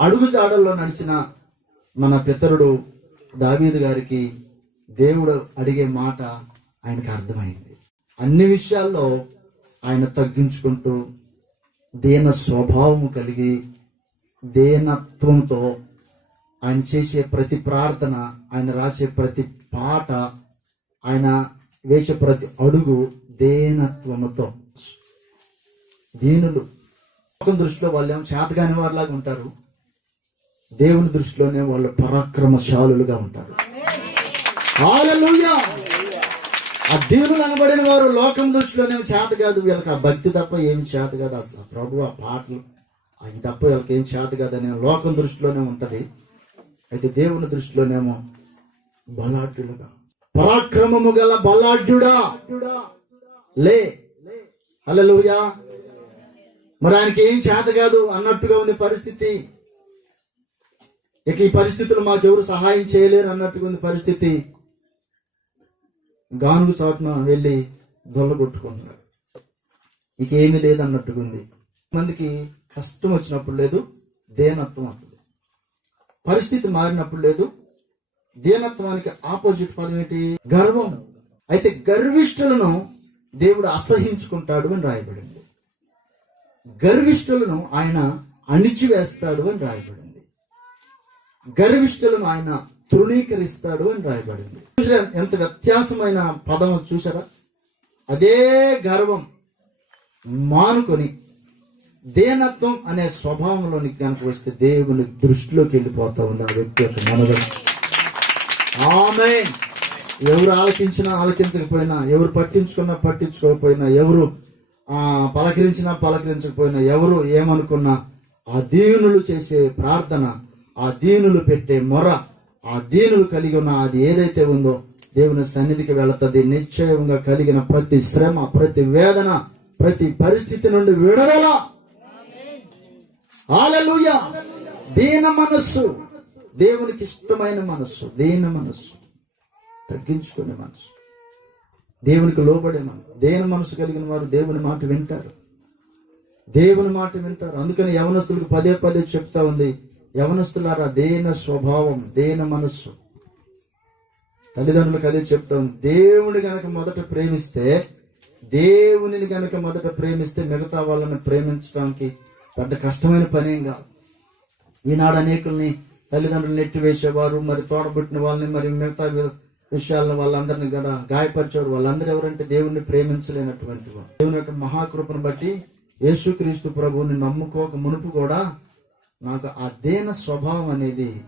అడుగు జాడల్లో నడిచిన మన పితరుడు దావీదు గారికి దేవుడు అడిగే మాట ఆయనకు అర్థమైంది. అన్ని విషయాల్లో ఆయన తగ్గించుకుంటూ దీన స్వభావం కలిగి దీనత్వంతో ఆయన చేసే ప్రతి ప్రార్థన ఆయన రాసే ప్రతి పాట ఆయన వేసే ప్రతి అడుగు దేనత్వముతో. దీనులు దృష్టిలో వాళ్ళు ఏమో చేతగాని వారిలాగా ఉంటారు. దేవుని దృష్టిలోనే వాళ్ళు పరాక్రమశాలులుగా ఉంటారు. ఆ దేవుని అనబడిన వారు లోకం దృష్టిలోనే చేత కాదు వీళ్ళకి ఆ భక్తి తప్ప ఏమి చేత కాదు. అసలు ప్రభు ఆ పాటలు అవి తప్ప వీళ్ళకి ఏం చేత కాదని లోకం దృష్టిలోనే ఉంటుంది. అయితే దేవుని దృష్టిలోనేమో బలాఢ్యులుగా పరాక్రమము గల బలాఢ్యుడా? లే. అలలుయా మరి ఆయనకి ఏం చేత కాదు అన్నట్టుగా ఉంది పరిస్థితి. ఇక ఈ పరిస్థితులు మాకెవరు సహాయం చేయలేరు అన్నట్టుగా ఉంది పరిస్థితి. గానుగు చాటున వెళ్ళి దొల్లగొట్టుకుంటున్నాడు ఇక ఏమీ లేదు ఉంది మందికి కష్టం వచ్చినప్పుడు లేదు దేనత్వం వస్తుంది. పరిస్థితి మారినప్పుడు లేదు దీనత్వానికి ఆపోజిట్ పదం ఏంటి గర్వం. అయితే గర్విష్ఠులను దేవుడు అసహించుకుంటాడు అని రాయబడింది. గర్విష్ఠులను ఆయన అణిచివేస్తాడు అని రాయబడింది. గర్విష్ఠులను ఆయన తృణీకరిస్తాడు అని రాయబడింది. చూసారా ఎంత వ్యత్యాసమైన పదం చూసారా? అదే గర్వం మానుకొని దేనత్వం అనే స్వభావంలోనికి కనుక వస్తే దేవుని దృష్టిలోకి వెళ్ళిపోతా ఉంది ఆ వ్యక్తి యొక్క మనగడ ఆమె ఎవరు ఆలకించినా ఆలకించకపోయినా ఎవరు పట్టించుకున్నా పట్టించుకోకపోయినా ఎవరు పలకరించినా పలకరించకపోయినా ఎవరు ఏమనుకున్నా ఆ దీనులు చేసే ప్రార్థన ఆ దీనులు పెట్టే మొర ఆ దీనులు కలిగి ఉన్న అది ఏదైతే ఉందో దేవుని సన్నిధికి వెళుతుంది. నిశ్చయంగా కలిగిన ప్రతి శ్రమ ప్రతి వేదన ప్రతి పరిస్థితి నుండి విడుదల. హల్లెలూయా దీన మనస్సు. దేవునికి ఇష్టమైన మనస్సు దీన మనస్సు. తగ్గించుకునే మనస్సు. దేవునికి లోబడే మనసు దేన మనసు కలిగిన వారు దేవుని మాట వింటారు. దేవుని మాట వింటారు. అందుకని యవనస్తులకు పదే పదే చెప్తా ఉంది. యవనస్తులారా దేన స్వభావం దేన మనస్సు. తల్లిదండ్రులకు అదే చెప్తాం. దేవుని గనక మొదట ప్రేమిస్తే దేవునిని గనక మొదట ప్రేమిస్తే మిగతా వాళ్ళని ప్రేమించడానికి పెద్ద కష్టమైన పనేం కాదు. ఈనాడు అనేకుల్ని తల్లిదండ్రులు నెట్టి వేసేవారు మరి తోడబుట్టిన వాళ్ళని మరి మిగతా విషయాలను వాళ్ళందరినీ కూడా గాయపరిచేవారు. వాళ్ళందరూ ఎవరంటే దేవుణ్ణి ప్రేమించలేనటువంటి వారు దేవుని యొక్క మహాకృపను బట్టి యేసుక్రీస్తు ప్రభువుని నమ్ముకోక మునుపు కూడా నాకు ఆ దేన స్వభావం అనేది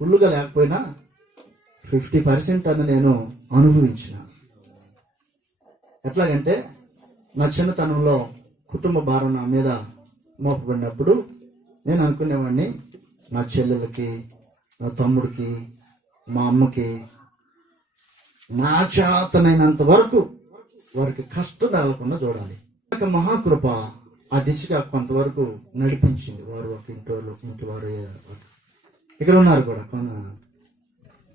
ఫుల్గా లేకపోయినా ఫిఫ్టీ పర్సెంట్ అని నేను అనుభవించిన. ఎట్లాగంటే నా చిన్నతనంలో కుటుంబ భారం నా మీద మోపబడినప్పుడు నేను అనుకునేవాడిని నా చెల్లెలకి నా తమ్ముడికి మా అమ్మకి నా చేతనైనంత వరకు వారికి కష్టం తగలకుండా చూడాలి. ఒక మహాకృప ఆ దిశగా కొంతవరకు నడిపించింది. వారు ఒక ఇంటి ఇంటి వారు ఇక్కడ ఉన్నారు కూడా కొంత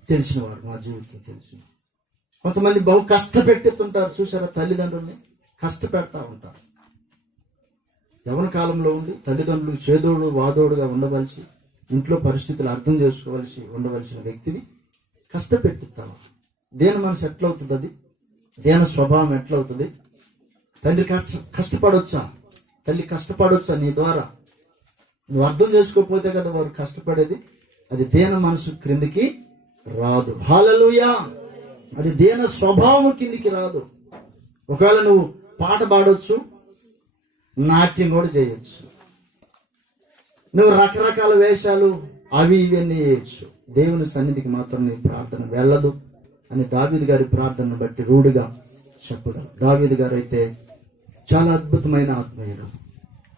తెలిసిన వారు మా జీవితం తెలిసిన కొంతమంది బహు కష్టపెట్టేస్తుంటారు చూసారా తల్లిదండ్రుల్ని? కష్టపెడతా ఉంటారు. యవన కాలంలో ఉండి తల్లిదండ్రులు చేదోడు వాదోడుగా ఉండవలసి ఇంట్లో పరిస్థితులు అర్థం చేసుకోవలసి ఉండవలసిన వ్యక్తిని కష్టపెట్టిస్తావా దేని మనసు ఎట్లవుతుంది అది? దేని స్వభావం ఎట్లవుతుంది? తండ్రి కష్ట కష్టపడొచ్చా? తల్లి కష్టపడొచ్చా నీ ద్వారా. నువ్వు అర్థం చేసుకోకపోతే కదా వారు కష్టపడేది. అది దేన మనసు క్రిందికి రాదు. హాలలుయా! అది దేన స్వభావం కిందికి రాదు. ఒకవేళ నువ్వు పాట పాడవచ్చు నాట్యం కూడా చేయొచ్చు. నువ్వు రకరకాల వేషాలు అవి ఇవన్నీ చేయొచ్చు. దేవుని సన్నిధికి మాత్రం నీ ప్రార్థన వెళ్ళదు అని దావిద్ గారి ప్రార్థనను బట్టి రూఢిగా చెప్పడం దావిద్ గారు అయితే చాలా అద్భుతమైన ఆత్మీయుడు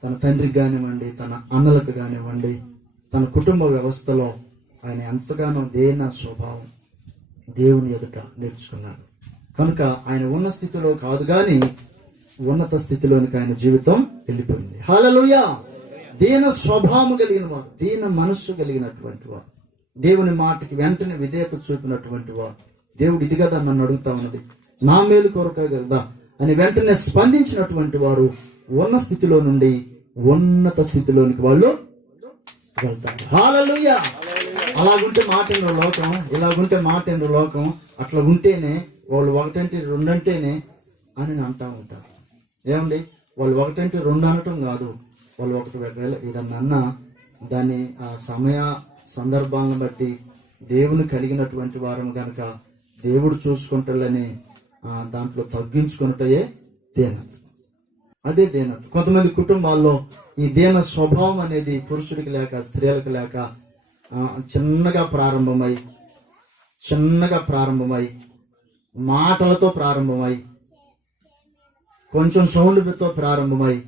తన తండ్రికి కానివ్వండి తన అన్నలకు కానివ్వండి తన కుటుంబ వ్యవస్థలో ఆయన ఎంతగానో దేన స్వభావం దేవుని ఎదుట నేర్చుకున్నాడు కనుక ఆయన ఉన్న స్థితిలో కాదు కానీ ఉన్నత స్థితిలోనికి ఆయన జీవితం వెళ్ళిపోయింది. హాలలుయ దీన స్వభావం కలిగిన వారు దీన మనస్సు కలిగినటువంటి వారు దేవుని మాటకి వెంటనే విధేయత చూపినటువంటి వారు. దేవుడు ఇది కదా నన్ను అడుగుతా ఉన్నది. నా మేలు కొరకే కదా అని వెంటనే స్పందించినటువంటి వారు ఉన్న స్థితిలో నుండి ఉన్నత స్థితిలోనికి వాళ్ళు వెళ్తారు. హాలలుయ అలాగుంటే మాటేంద్ర లోకం ఇలాగుంటే మాటేంద్ర లోకం అట్లా ఉంటేనే వాళ్ళు ఒకటంటే రెండంటేనే అని నేను అంటా ఉంటారు. ఏమండి? వాళ్ళు ఒకటంటే రెండు అనటం కాదు. వాళ్ళు ఒకటి ఒకవేళ ఏదన్నా అన్నా దాన్ని ఆ సమయ సందర్భాలను బట్టి దేవుని కలిగినటువంటి వారం కనుక దేవుడు చూసుకుంటాలని దాంట్లో తగ్గించుకున్నటయే దేనత అదే దీనత కొంతమంది కుటుంబాల్లో ఈ దీన స్వభావం అనేది పురుషుడికి లేక స్త్రీలకు లేక చిన్నగా ప్రారంభమై చిన్నగా ప్రారంభమై మాటలతో ప్రారంభమై కొంచెం సౌండ్తో ప్రారంభమై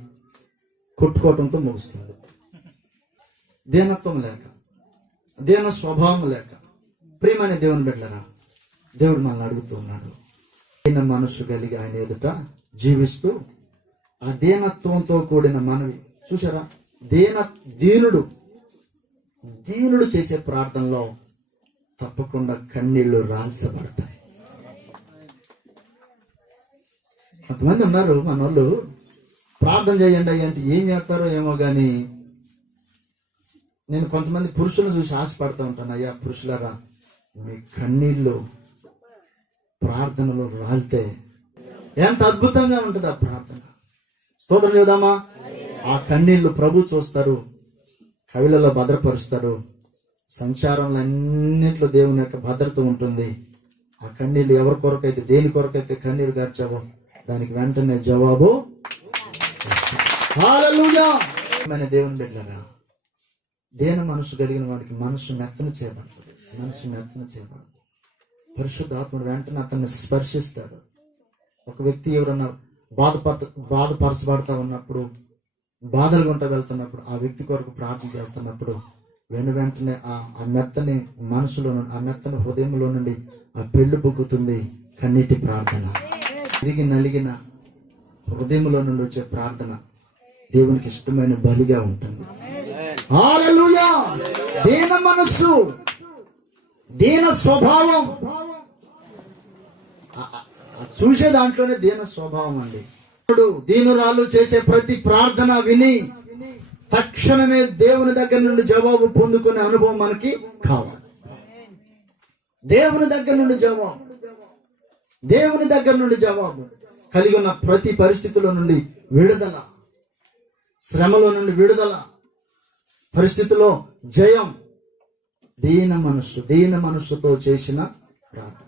కొట్టుకోవటంతో ముగుస్తుంది. దీనత్వం లేక దీన స్వభావం లేక. ప్రియమైన దేవుని బిడ్డలరా దేవుడు మనల్ని అడుగుతూ ఉన్నాడు. దీన మనసు కలిగి ఆయన ఎదుట జీవిస్తూ ఆ దీనత్వంతో కూడిన మనవి. చూసారా దీన దీనుడు దీనుడు చేసే ప్రార్థనలో తప్పకుండా కన్నీళ్ళు రాల్చబడతాయి. కొంతమంది ఉన్నారు మన వాళ్ళు ప్రార్థన చేయండి అంటే ఏం చేస్తారో ఏమో కానీ నేను కొంతమంది పురుషులను చూసి ఆశపడుతూ ఉంటాను. అయ్యా పురుషులరా మీ కన్నీళ్ళు ప్రార్థనలో రాలితే ఎంత అద్భుతంగా ఉంటుంది ఆ ప్రార్థన. స్తోత్రం చూద్దామా ఆ కన్నీళ్ళు ప్రభు చూస్తారు కవిలలో భద్రపరుస్తారు. సంచారంలో అన్నింటిలో దేవుని యొక్క భద్రత ఉంటుంది. ఆ కన్నీళ్ళు ఎవరి కొరకైతే దేని కొరకైతే కన్నీరు గార్చావో దానికి వెంటనే జవాబు మన దేవుని బిడ్డలారా దేని మనసు కలిగిన వాడికి మనసు మెత్తన చేయబడుతుంది. మనసు మెత్తన చేయబడుతుంది. పరిశుద్ధాత్ముడు వెంటనే అతన్ని స్పర్శిస్తాడు. ఒక వ్యక్తి ఎవరన్నా బాధపడ బాధపరచబడతా ఉన్నప్పుడు బాధలు గుంట వెళ్తున్నప్పుడు ఆ వ్యక్తి కొరకు ప్రార్థన చేస్తున్నప్పుడు వెను వెంటనే ఆ ఆ మెత్తని మనసులో నుండి ఆ మెత్తని హృదయంలో నుండి ఆ పెళ్ళి బొగ్గుతుంది కన్నీటి ప్రార్థన. తిరిగి నలిగిన హృదయంలో నుండి వచ్చే ప్రార్థన దేవునికి ఇష్టమైన బలిగా ఉంటుంది. దీన మనస్సు దీన స్వభావం. చూసే దాంట్లోనే దీన స్వభావం అండి. ఇప్పుడు దీనురాలు చేసే ప్రతి ప్రార్థన విని తక్షణమే దేవుని దగ్గర నుండి జవాబు పొందుకునే అనుభవం మనకి కావాలి. దేవుని దగ్గర నుండి జవాబు. దేవుని దగ్గర నుండి జవాబు. కలిగి ఉన్న ప్రతి పరిస్థితుల నుండి విడుదల. శ్రమలో నుండి విడుదల. పరిస్థితిలో జయం. దీన మనస్సు దీన మనస్సుతో చేసిన ప్రార్థన.